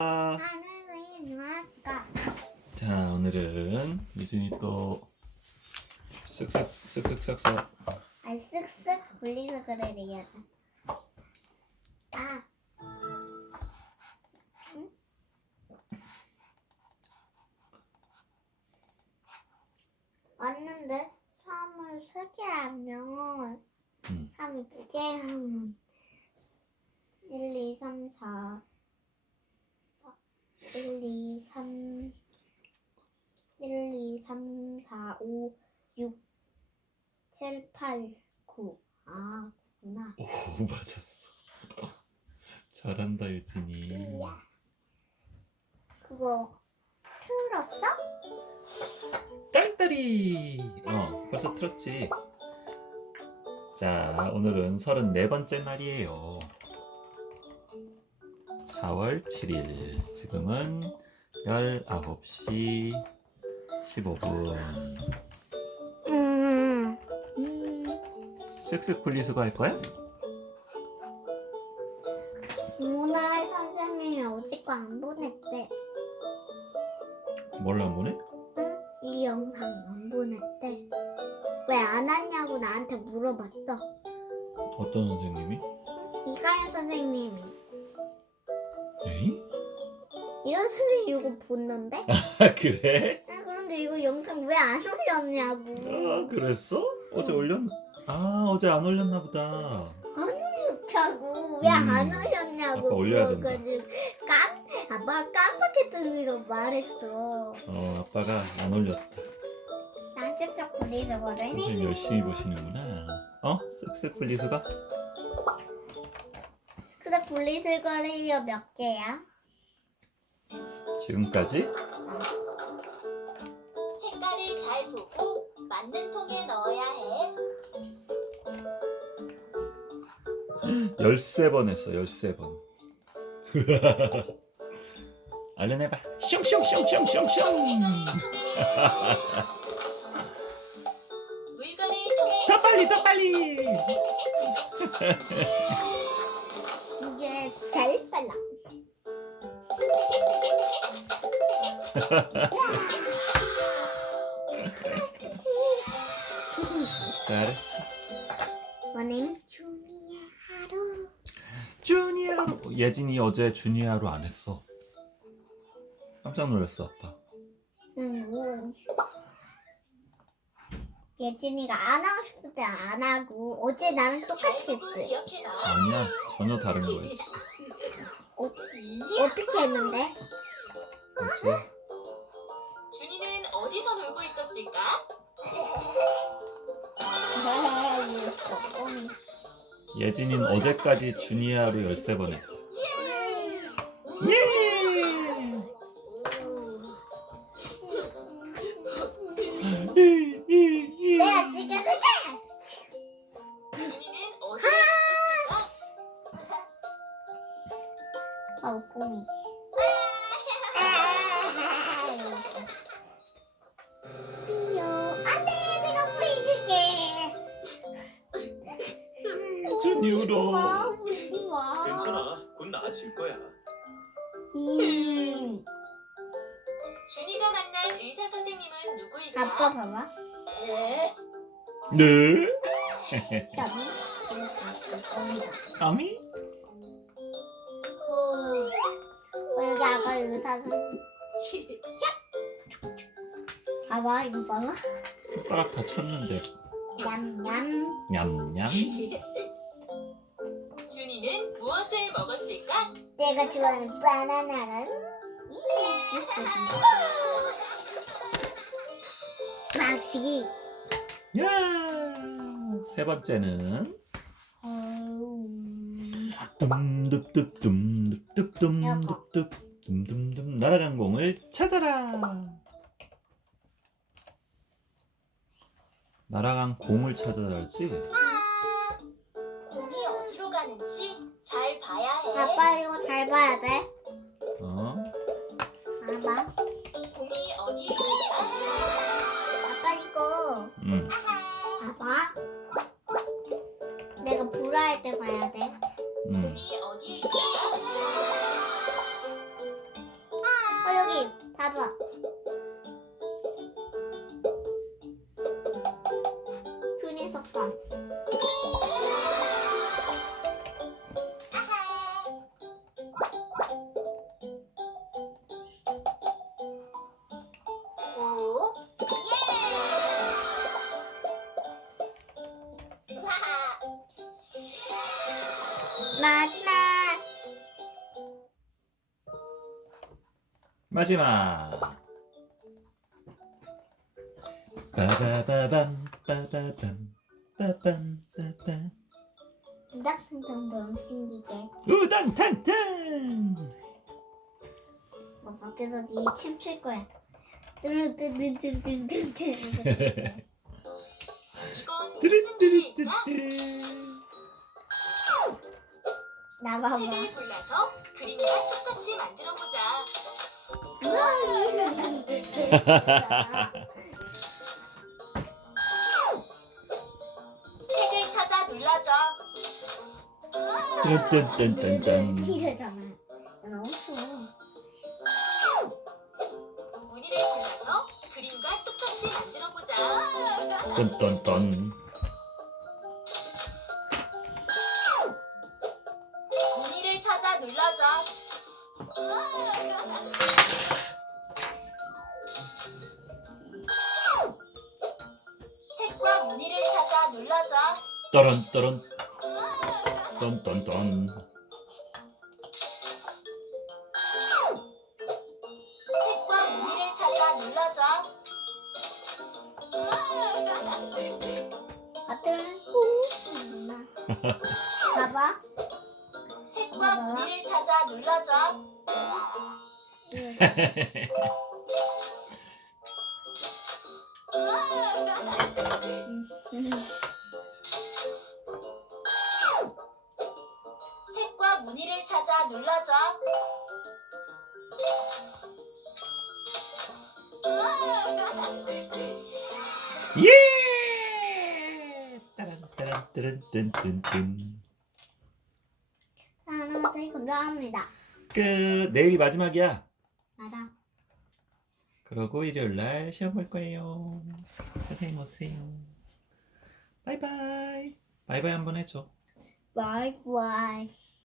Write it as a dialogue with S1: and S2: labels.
S1: 하늘은 아까
S2: 자 오늘은 유진이 또 쓱쓱 쓱쓱 쓱쓱
S1: 아 쓱쓱 굴리서 그래 얘기하자. 아. 응? 왔는데 3을 3개 하면
S2: 음.
S1: 3이 2개 하면 1, 2, 3, 4 1, 2, 3 1, 2, 3, 4, 5, 6 7, 8, 9 아, 9구나.
S2: 오 맞았어. 잘한다 유진이.
S1: 이야. 그거 틀었어?
S2: 딸딸이. 어 벌써 틀었지. 자 오늘은 34 번째 날이에요 4월 7일 지금은 19시 15분
S1: 음, 음
S2: 쓱쓱 분리수거 할 거야?
S1: 문화 선생님이 어제 거안 보냈대
S2: 뭘안 보내?
S1: 응? 이 영상 안 보냈대 왜 안 왔냐고 나한테 물어봤어
S2: 어떤 선생님이?
S1: 이가연 선생님이
S2: 에이?
S1: 이가연 선생님 이거 보는데?
S2: 아 그래?
S1: 아, 그런데 이거 영상 왜 안 올렸냐고
S2: 아 그랬어? 어제 올렸... 아 어제 안 올렸나 보다
S1: 좋다고 왜 안
S2: 음,
S1: 올렸냐고
S2: 아빠 올려야 된다.
S1: 그래가지고 깜 아빠 깜빡했던 이거 말했어
S2: 어 아빠가 안 올렸다
S1: 난 쓱쓱 돌리서 거든
S2: 선생님 열심히 보시는구나 어? 쓱쓱 분리수거?
S1: 근데 분리들거리요 몇 개야?
S2: 지금까지?
S3: 색깔을 잘 보고 맞는 통에 넣어야 해.
S2: 13번 했어 13번 얼른 해봐 슝슝슝슝슝슝
S3: 물건을 통에
S2: 더 빨리 더 빨리 잘했어.
S1: 원행 준이야 하루.
S2: 주니어로 예진이 어제 주니어로 안 했어. 깜짝 놀랐어 아빠.
S1: 응 응. 예진이가 안 하고 싶을 때 안 하고 어제 나랑
S3: 잘
S1: 똑같이 했지.
S2: 아니야 전혀 다른 거였어.
S1: 어, 어떻게 했는데?
S2: 어제 예진이는 어제까지 주니어로 13번 했다
S1: 보지마
S4: 괜찮아. 곧 나아질 거야.
S1: 음.
S3: 준이가 만난 의사 선생님은 누구일까?
S1: 아빠 봐봐
S3: 네.
S2: 네?
S1: 여기
S2: 아미?
S1: 어, 여기 아빠 의사 선생님 봐봐 이거 봐봐
S2: 손가락 다쳤는데
S1: 냠냠
S2: 냠냠
S1: 내가 좋아하는 바나나랑 이 주스 막시기
S2: 야 세 번째는
S1: 음,
S2: 둠둡둡둠둡둡둠둡 둠둠둠 날아간 공을 찾아라. 날아간 공을 찾아야지
S3: 봐야
S1: 돼
S2: 어?
S1: 봐봐
S3: 공이 어디에 있을까?
S1: 아빠 이거
S2: 응
S1: 마지막.
S2: 마지막. 빠바바밤 빠바밤 빠밤 빠밤
S1: 우당탕탕 너무 신기해.
S2: 우당탕탕.
S1: 뭐 밖에서 니 춤출 거야. 뚜루뚜루뚜루뚜루뚜루.
S3: 이건. 일일까?
S1: 나 봐봐.
S3: 색을 골라서 그림과 똑같이 만들어 보자. 색을 찾아 눌러줘.
S1: 너무 추워.
S3: 무늬를 골라서 그림과 똑같이 만들어 보자.
S2: 딴딴딴. 따란 따란. 딴딴딴.
S3: 색과 무늬를 찾아 눌러줘.
S1: 아들은 후. 봐봐.
S3: 색과 무늬를 찾아 눌러줘. 색 과 무늬를 찾아 눌러줘.
S2: 예! 따란 따란 따란 딴딴딴.
S1: 하나들 감사합니다.
S2: 끝. 내일이 마지막이야.
S1: 알아.
S2: 그러고 일요일 날 시험 볼 거예요. 선생님 오세요. 바이바이. 바이바이 한번 해줘.
S1: 바이바이.